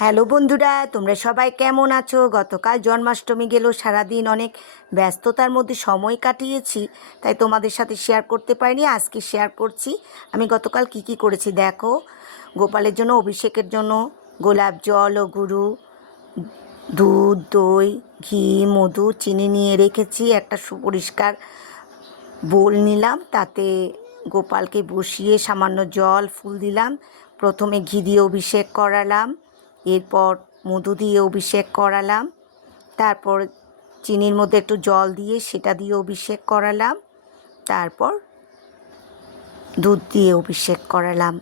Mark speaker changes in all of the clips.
Speaker 1: Hello বন্ধুরা, তোমরা সবাই কেমন আছো? গতকাল জন্মাষ্টমী গেল, সারাদিন অনেক ব্যস্ততার মধ্যে সময় কাটিয়েছি, তাই তোমাদের সাথে শেয়ার করতে পারিনি, আজকে শেয়ার করছি। আমি গতকাল কি কি করেছি দেখো, গোপালের জন্য, অভিষেকের জন্য, গোলাপ জল ও গুরু দুধ, দই, ঘি, মধু, চিনি নিয়ে রেখেছি, একটা সুপরিষ্কার বোল নিলাম, তাতে গোপালকে বসিয়ে সামান্য জল, ফুল দিলাম, প্রথমে ঘি দিয়ে অভিষেক করালাম। এরপর মধু দিয়ে অভিষেক করালাম। তারপর চিনির মধ্যে একটু জল দিয়ে সেটা দিয়ে অভিষেক করালাম। তারপর দুধ দিয়ে অভিষেক করালাম।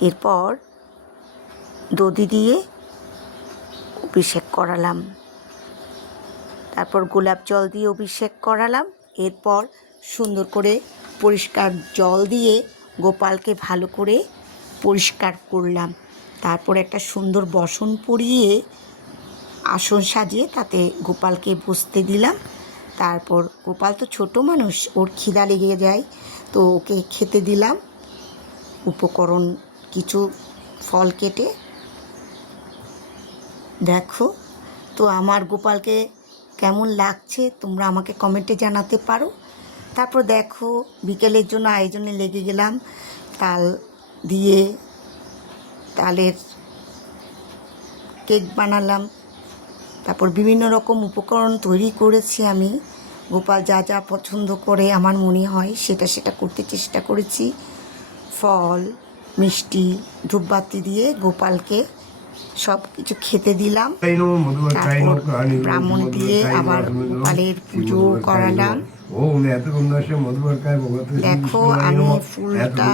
Speaker 1: এরপর দধি দিয়ে অভিষেক করালাম। তারপর গোলাপ জল দিয়ে অভিষেক করালাম। এরপর সুন্দর করে পরিষ্কার জল দিয়ে গোপালকে ভালো করে পরিষ্কার করলাম। তারপর একটা সুন্দর বসন পরিয়ে আসন সাজিয়ে তাতে গোপালকে বসতে দিলাম। তারপর গোপাল তো ছোট মানুষ, ওর খিদা লেগে যায়, তো ওকে খেতে দিলাম। উপকরণ কিছু ফল কেটে। দেখো, তো আমার গোপালকে কেমন লাগছে তোমরা আমাকে কমেন্টে জানাতে পারো। তারপর দেখো, বিকেলের জন্য আয়োজনে লেগে গেলাম। তাল দিয়ে তালের কেক বানালাম। তারপর বিভিন্ন রকম উপকরণ তৈরি করেছি আমি। গোপাল যা যা পছন্দ করে আমার মনে হয় সেটা সেটা করতে চেষ্টা করেছি। ফল, মিষ্টি, ধূপবাতি দিয়ে গোপালকে সব কিছু খেতে দিলাম। তারপর ব্রাহ্মণ দিয়ে আবার গোপালের পুজো করালাম। দেখো, আমি ফুলটা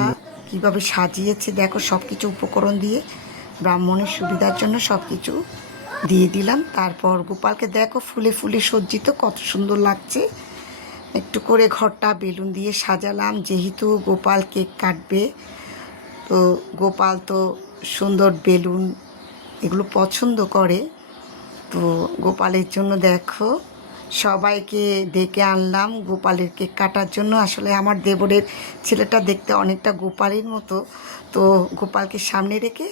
Speaker 1: কীভাবে সাজিয়েছে, দেখো সব কিছু উপকরণ দিয়ে ব্রাহ্মণের সুবিধার জন্য সব কিছু দিয়ে দিলাম। তারপর গোপালকে দেখো ফুলে ফুলে সজ্জিত, কত সুন্দর লাগছে। একটু করে ঘরটা বেলুন দিয়ে সাজালাম, যেহেতু গোপাল কেক কাটবে, তো গোপাল তো সুন্দর বেলুন এগুলো পছন্দ করে। তো গোপালের জন্য দেখো সবাইকে ডেকে আনলাম গোপালের কেক কাটার জন্য। আসলে আমার দেবরের ছেলেটা দেখতে অনেকটা গোপালের মতো। তো গোপালকে সামনে রেখে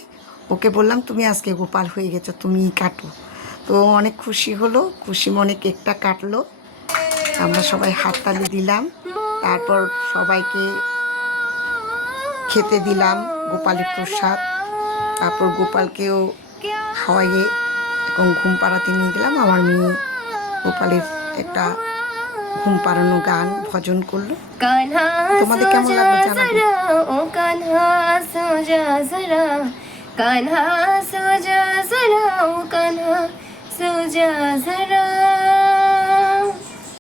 Speaker 1: ওকে বললাম, তুমি আজকে গোপাল হয়ে গেছো তুমি কাটো। তো অনেক খুশি হলো, খুশি মনে কেকটা কাটলো। আমরা সবাই হাততালি দিলাম, তারপর সবাইকে খেতে দিলাম গোপালের প্রসাদ। তারপর গোপালকেও খাওয়াইয়ে এখন ঘুম পাড়াতে নিয়ে গেলাম, আমার মেয়ে গোপালের একটা ঘুম পাড়ানো গান ভজন করল। তোমাদের কেমন লাগল জানাবে?
Speaker 2: কানহা সোজা সরা ও কানহা সোজা সরা